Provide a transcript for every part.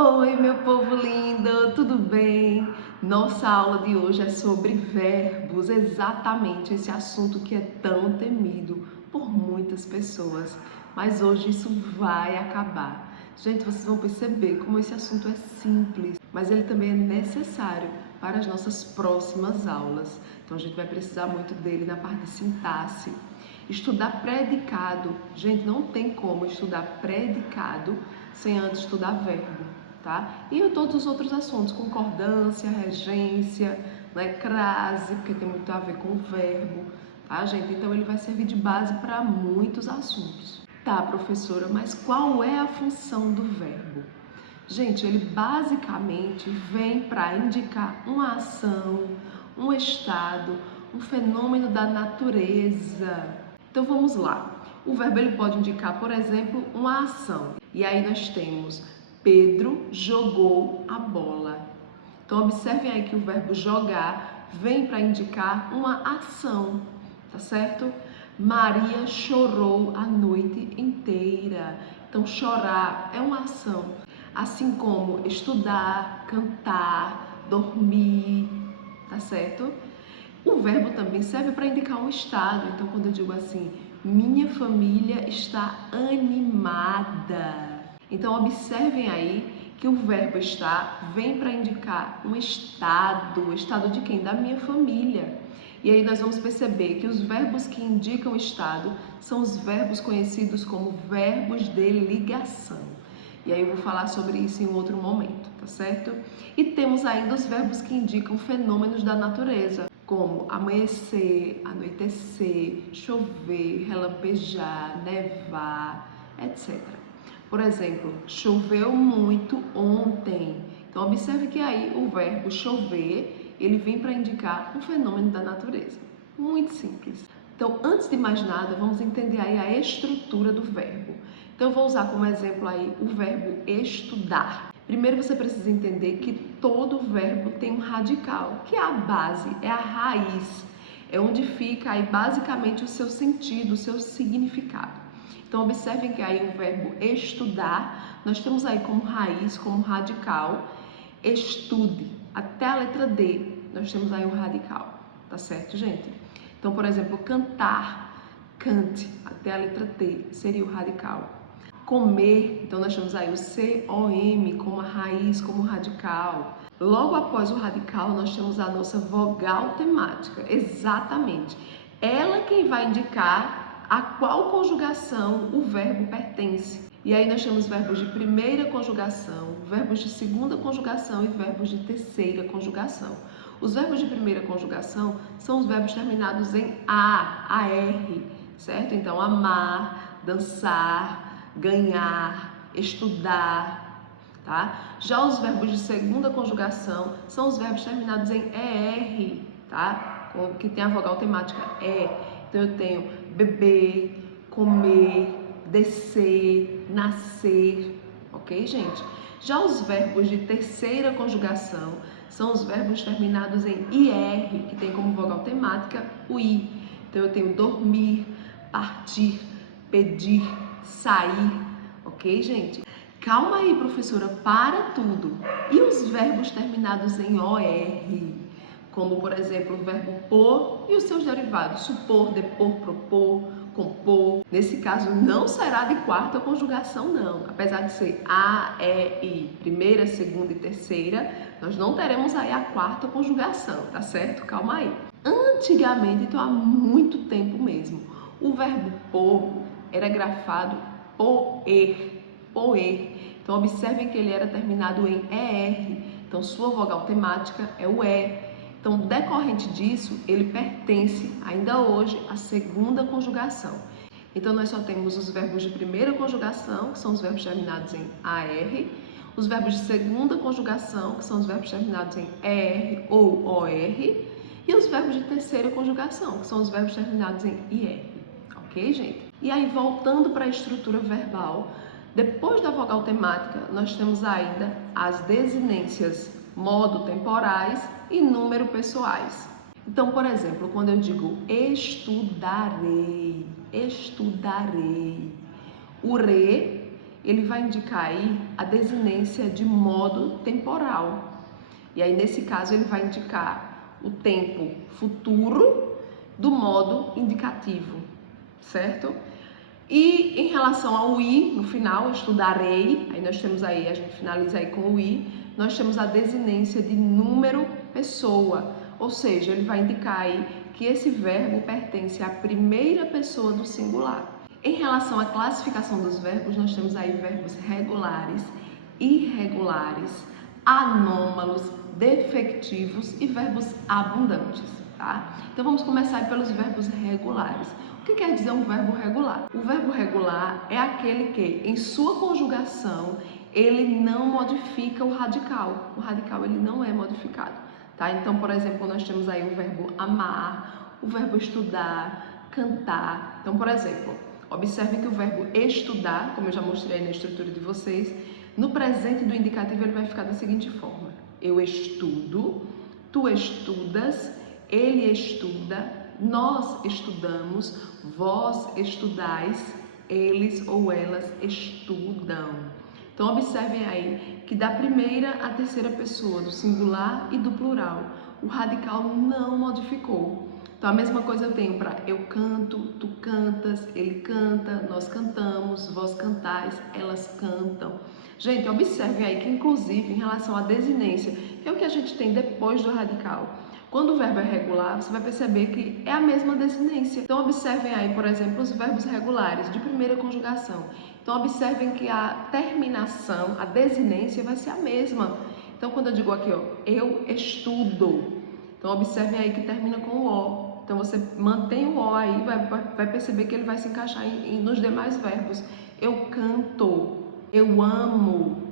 Oi, meu povo lindo, tudo bem? Nossa aula de hoje é sobre verbos, exatamente esse assunto que é tão temido por muitas pessoas. Mas hoje isso vai acabar. Gente, vocês vão perceber como esse assunto é simples, mas ele também é necessário para as nossas próximas aulas. Então a gente vai precisar muito dele na parte de sintaxe. Estudar predicado. Gente, não tem como estudar predicado sem antes estudar verbo, tá? E todos os outros assuntos, concordância, regência, né, crase, porque tem muito a ver com o verbo, tá, gente? Então ele vai servir de base para muitos assuntos. Tá, professora, mas qual é a função do verbo? Gente, ele basicamente vem para indicar uma ação, um estado, um fenômeno da natureza. Então vamos lá. O verbo ele pode indicar, por exemplo, uma ação. E aí nós temos Pedro jogou a bola. Então observem aí que o verbo jogar vem para indicar uma ação, tá certo? Maria chorou a noite inteira. Então chorar é uma ação, assim como estudar, cantar, dormir, tá certo? O verbo também serve para indicar um estado. Então, quando eu digo assim, minha família está animada. Então, observem aí que o verbo estar vem para indicar um estado. O estado de quem? Da minha família. E aí nós vamos perceber que os verbos que indicam estado são os verbos conhecidos como verbos de ligação. E aí eu vou falar sobre isso em outro momento, tá certo? E temos ainda os verbos que indicam fenômenos da natureza, como amanhecer, anoitecer, chover, relampejar, nevar, etc. Por exemplo, choveu muito ontem. Então observe que aí o verbo chover, ele vem para indicar um fenômeno da natureza. Muito simples. Então, antes de mais nada, vamos entender aí a estrutura do verbo. Então, eu vou usar como exemplo aí o verbo estudar. Primeiro, você precisa entender que todo verbo tem um radical, que é a base, é a raiz. É onde fica aí basicamente o seu sentido, o seu significado. Então, observem que aí o verbo estudar, nós temos aí como raiz, como radical, estude. Até a letra D, nós temos aí um radical. Tá certo, gente? Então, por exemplo, cantar, cante, até a letra T, seria o radical. Comer, então nós temos aí o C-O-M como a raiz, como radical. Logo após o radical, nós temos a nossa vogal temática, exatamente. Ela quem vai indicar a qual conjugação o verbo pertence. E aí nós temos verbos de primeira conjugação, verbos de segunda conjugação e verbos de terceira conjugação. Os verbos de primeira conjugação são os verbos terminados em AR, certo? Então, amar, dançar, ganhar, estudar, tá? Já os verbos de segunda conjugação são os verbos terminados em ER, tá? Que tem a vogal temática E. Então, eu tenho beber, comer, descer, nascer, ok, gente? Já os verbos de terceira conjugação são os verbos terminados em IR, que tem como vogal temática o I. Então eu tenho dormir, partir, pedir, sair, ok, gente? Calma aí, professora, para tudo. E os verbos terminados em OR? Como, por exemplo, o verbo pôr e os seus derivados, supor, depor, propor, compor. Nesse caso, não será de quarta conjugação, não. Apesar de ser A, E, I, primeira, segunda e terceira, nós não teremos aí a quarta conjugação, tá certo? Calma aí. Antigamente, então há muito tempo mesmo, o verbo pôr era grafado poer, poer. Então, observem que ele era terminado em ER. Então, sua vogal temática é o E. Então, decorrente disso, ele pertence ainda hoje à segunda conjugação. Então, nós só temos os verbos de primeira conjugação, que são os verbos terminados em AR, os verbos de segunda conjugação, que são os verbos terminados em ER ou OR, e os verbos de terceira conjugação, que são os verbos terminados em IR. Ok, gente? E aí, voltando para a estrutura verbal, depois da vogal temática, nós temos ainda as desinências modo temporais e número pessoais. Então, por exemplo, quando eu digo estudarei, estudarei, o re, ele vai indicar aí a desinência de modo temporal. E aí, nesse caso, ele vai indicar o tempo futuro do modo indicativo, certo? E em relação ao I, no final, estudarei, aí nós temos aí, a gente finaliza aí com o I, nós temos a desinência de número pessoa, ou seja, ele vai indicar aí que esse verbo pertence à primeira pessoa do singular. Em relação à classificação dos verbos, nós temos aí verbos regulares, irregulares, anômalos, defectivos e verbos abundantes, tá? Então vamos começar pelos verbos regulares. O que quer dizer um verbo regular? O verbo regular é aquele que, em sua conjugação, ele não modifica o radical. O radical ele não é modificado, tá? Então, por exemplo, nós temos aí o verbo amar, o verbo estudar, cantar. Então, por exemplo, observem que o verbo estudar, como eu já mostrei aí na estrutura de vocês, no presente do indicativo ele vai ficar da seguinte forma: eu estudo, tu estudas, ele estuda, nós estudamos, vós estudais, eles ou elas estudam. Então observem aí que da primeira à terceira pessoa, do singular e do plural, o radical não modificou. Então a mesma coisa eu tenho para eu canto, tu cantas, ele canta, nós cantamos, vós cantais, elas cantam. Gente, observem aí que inclusive em relação à desinência, que é o que a gente tem depois do radical, quando o verbo é regular, você vai perceber que é a mesma desinência. Então observem aí, por exemplo, os verbos regulares de primeira conjugação. Então observem que a terminação, a desinência vai ser a mesma. Então quando eu digo aqui, ó, eu estudo, então observem aí que termina com o O. Então você mantém o O aí, vai perceber que ele vai se encaixar nos demais verbos. Eu canto, eu amo.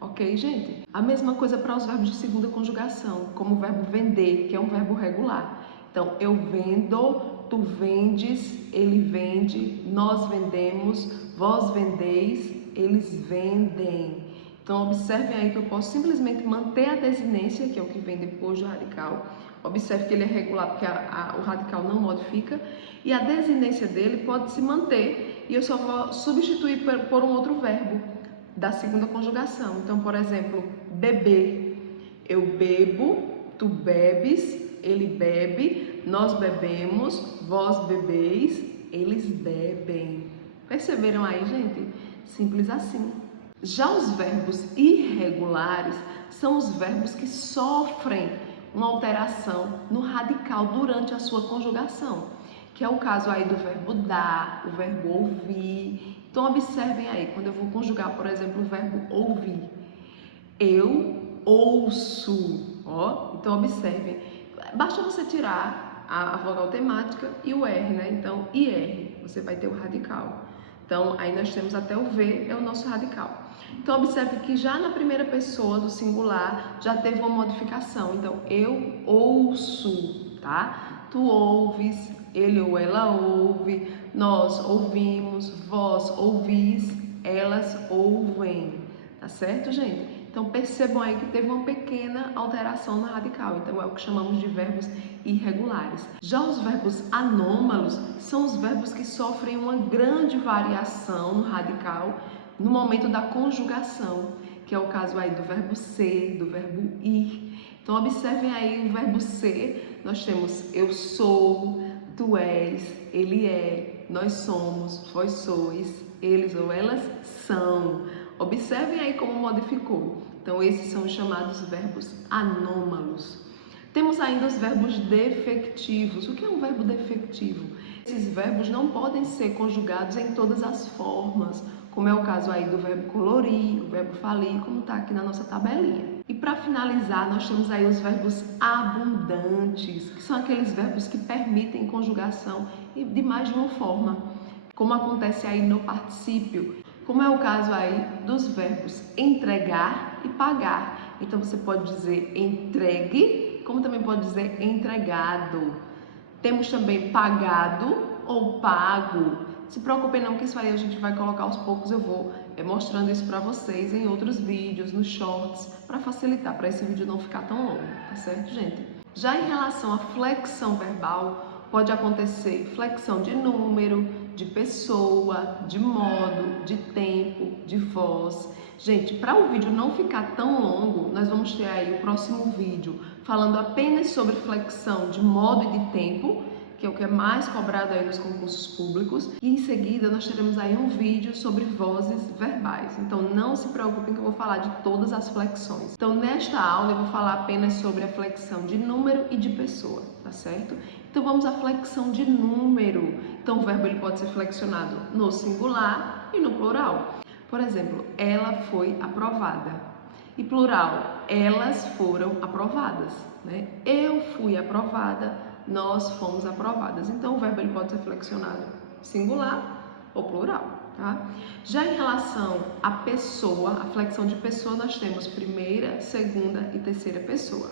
Ok, gente? A mesma coisa para os verbos de segunda conjugação, como o verbo vender, que é um verbo regular. Então, eu vendo, tu vendes, ele vende, nós vendemos, vós vendeis, eles vendem. Então, observem aí que eu posso simplesmente manter a desinência, que é o que vem depois do radical. Observe que ele é regular porque o radical não modifica. E a desinência dele pode se manter e eu só vou substituir por um outro verbo da segunda conjugação. Então, por exemplo, beber. Eu bebo, tu bebes, ele bebe, nós bebemos, vós bebeis, eles bebem. Perceberam aí, gente? Simples assim. Já os verbos irregulares são os verbos que sofrem uma alteração no radical durante a sua conjugação, que é o caso aí do verbo dar, o verbo ouvir. Então observem aí, quando eu vou conjugar, por exemplo, o verbo ouvir, eu ouço, ó. Então observem, basta você tirar a vogal temática e o R, né? Então IR, você vai ter o radical. Então aí nós temos até o V, é o nosso radical. Então observe que já na primeira pessoa do singular já teve uma modificação. Então eu ouço, tá? Tu ouves, ele ou ela ouve, nós ouvimos, vós ouvis, elas ouvem, tá certo, gente? Então percebam aí que teve uma pequena alteração na radical, então é o que chamamos de verbos irregulares. Já os verbos anômalos são os verbos que sofrem uma grande variação no radical no momento da conjugação, que é o caso aí do verbo ser, do verbo ir. Então observem aí o verbo ser, nós temos eu sou, tu és, ele é, nós somos, vós sois, eles ou elas são. Observem aí como modificou. Então esses são os chamados verbos anômalos. Temos ainda os verbos defectivos. O que é um verbo defectivo? Esses verbos não podem ser conjugados em todas as formas, como é o caso aí do verbo colorir, o verbo falir, como está aqui na nossa tabelinha. E para finalizar, nós temos aí os verbos abundantes, que são aqueles verbos que permitem conjugação de mais de uma forma, como acontece aí no particípio, como é o caso aí dos verbos entregar e pagar. Então você pode dizer entregue, como também pode dizer entregado. Temos também pagado ou pago. Se preocupem não que isso aí a gente vai colocar aos poucos, eu vou mostrando isso para vocês em outros vídeos, nos shorts, para facilitar, para esse vídeo não ficar tão longo, tá certo, gente? Já em relação à flexão verbal, pode acontecer flexão de número, de pessoa, de modo, de tempo, de voz. Gente, para o vídeo não ficar tão longo, nós vamos ter aí o próximo vídeo falando apenas sobre flexão de modo e de tempo, que é o que é mais cobrado aí nos concursos públicos, e em seguida nós teremos aí um vídeo sobre vozes verbais. Então não se preocupem que eu vou falar de todas as flexões. Então nesta aula eu vou falar apenas sobre a flexão de número e de pessoa, tá certo? Então vamos à flexão de número. Então o verbo ele pode ser flexionado no singular e no plural. Por exemplo, ela foi aprovada. E plural, elas foram aprovadas, né? Eu fui aprovada, nós fomos aprovadas. Então, o verbo ele pode ser flexionado singular ou plural, tá? Já em relação à pessoa, a flexão de pessoa, nós temos primeira, segunda e terceira pessoa.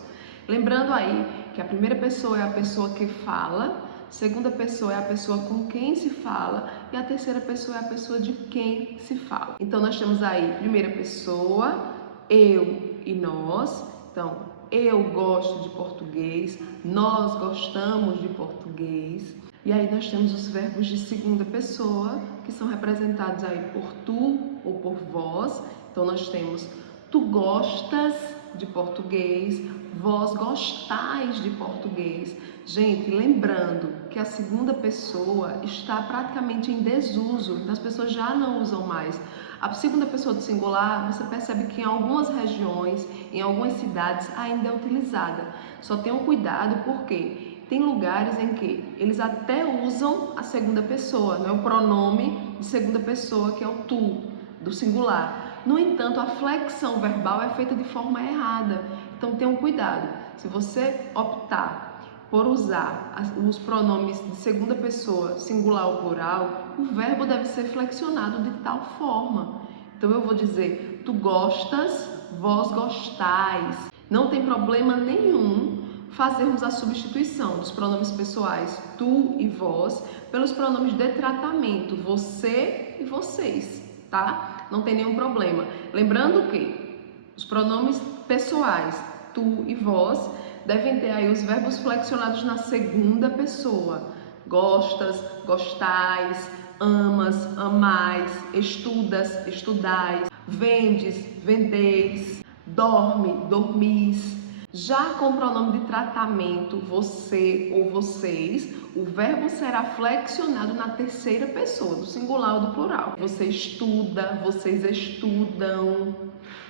Lembrando aí que a primeira pessoa é a pessoa que fala, segunda pessoa é a pessoa com quem se fala e a terceira pessoa é a pessoa de quem se fala. Então, nós temos aí primeira pessoa, eu e nós. Então, eu gosto de português, nós gostamos de português. E aí nós temos os verbos de segunda pessoa, que são representados aí por tu ou por vós. Então, nós temos tu gostas de português, vós gostais de português. Gente, lembrando que a segunda pessoa está praticamente em desuso, então as pessoas já não usam mais. A segunda pessoa do singular, você percebe que em algumas regiões, em algumas cidades, ainda é utilizada. Só tenham cuidado porque tem lugares em que eles até usam a segunda pessoa, né? O pronome de segunda pessoa, que é o tu, do singular. No entanto, a flexão verbal é feita de forma errada. Então tenham cuidado. Se você optar por usar os pronomes de segunda pessoa, singular ou plural, o verbo deve ser flexionado de tal forma. Então eu vou dizer, tu gostas, vós gostais. Não tem problema nenhum fazermos a substituição dos pronomes pessoais tu e vós pelos pronomes de tratamento, você e vocês, tá? Não tem nenhum problema. Lembrando que os pronomes pessoais, tu e vós, devem ter aí os verbos flexionados na segunda pessoa. Gostas, gostais, amas, amais, estudas, estudais, vendes, vendeis, dorme, dormis. Já com o pronome de tratamento, você ou vocês, o verbo será flexionado na terceira pessoa, do singular ou do plural. Você estuda, vocês estudam.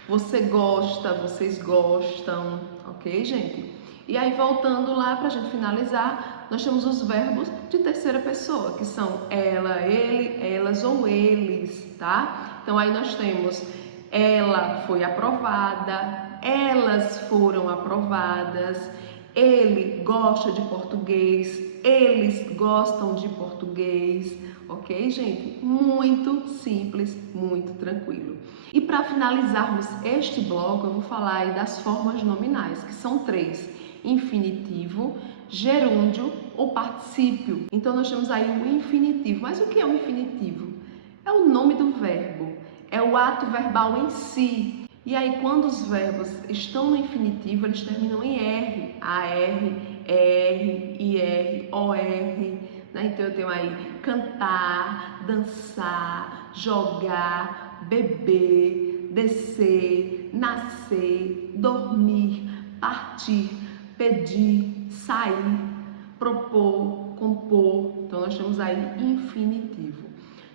Você gosta, vocês gostam. Ok, gente? E aí, voltando lá para a gente finalizar, nós temos os verbos de terceira pessoa, que são ela, ele, elas ou eles, tá? Então, aí nós temos ela foi aprovada, elas foram aprovadas, ele gosta de português, eles gostam de português, ok, gente? Muito simples, muito tranquilo. E para finalizarmos este bloco, eu vou falar aí das formas nominais, que são três: infinitivo, gerúndio ou particípio. Então nós temos aí o infinitivo. Mas o que é o infinitivo? É o nome do verbo, é o ato verbal em si. E aí quando os verbos estão no infinitivo, eles terminam em R, AR, ER, IR, OR, né? Então eu tenho aí cantar, dançar, jogar, beber, descer, nascer, dormir, partir, pedir, sair, propor, compor. Então nós temos aí infinitivo.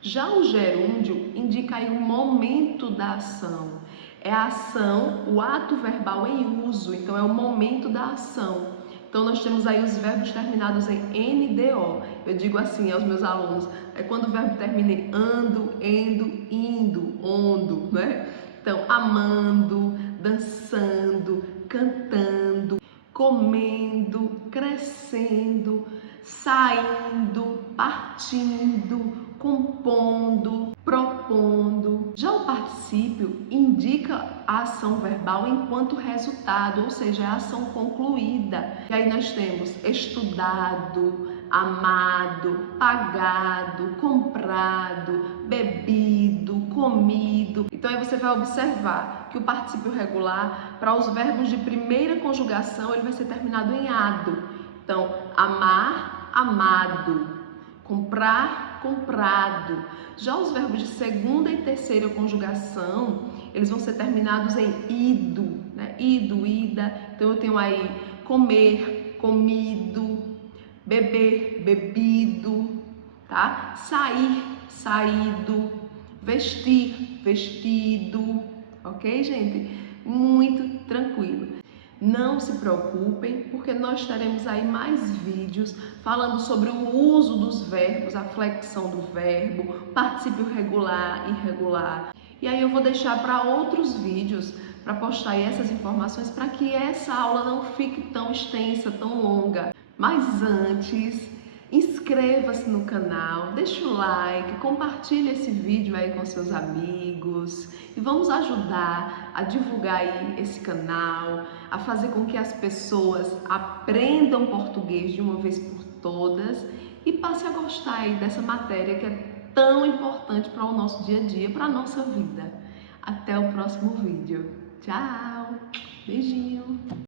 Já o gerúndio indica aí o momento da ação. É a ação, o ato verbal em uso, então é o momento da ação. Então nós temos aí os verbos terminados em NDO. Eu digo assim aos meus alunos, é quando o verbo termina em ando, endo, indo, ondo, né? Então, amando, dançando, cantando, comendo, crescendo, saindo, partindo, compondo, propondo. Já o particípio indica a ação verbal enquanto resultado, ou seja, a ação concluída. E aí nós temos estudado, amado, pagado, comprado, bebido, comido. Então aí você vai observar que o particípio regular, para os verbos de primeira conjugação, ele vai ser terminado em ado. Então, amar, amado, comprar, comprado. Já os verbos de segunda e terceira conjugação, eles vão ser terminados em ido, né? Ido, ida. Então eu tenho aí comer, comido, beber, bebido, tá? Sair, saído, vestir, vestido, ok, gente? Muito tranquilo. Não se preocupem, porque nós teremos aí mais vídeos falando sobre o uso dos verbos, a flexão do verbo, particípio regular, irregular. E aí eu vou deixar para outros vídeos para postar aí essas informações para que essa aula não fique tão extensa, tão longa. Mas antes, inscreva-se no canal, deixe o like, compartilhe esse vídeo aí com seus amigos e vamos ajudar a divulgar aí esse canal, a fazer com que as pessoas aprendam português de uma vez por todas e passe a gostar aí dessa matéria que é tão importante para o nosso dia a dia, para a nossa vida. Até o próximo vídeo. Tchau! Beijinho!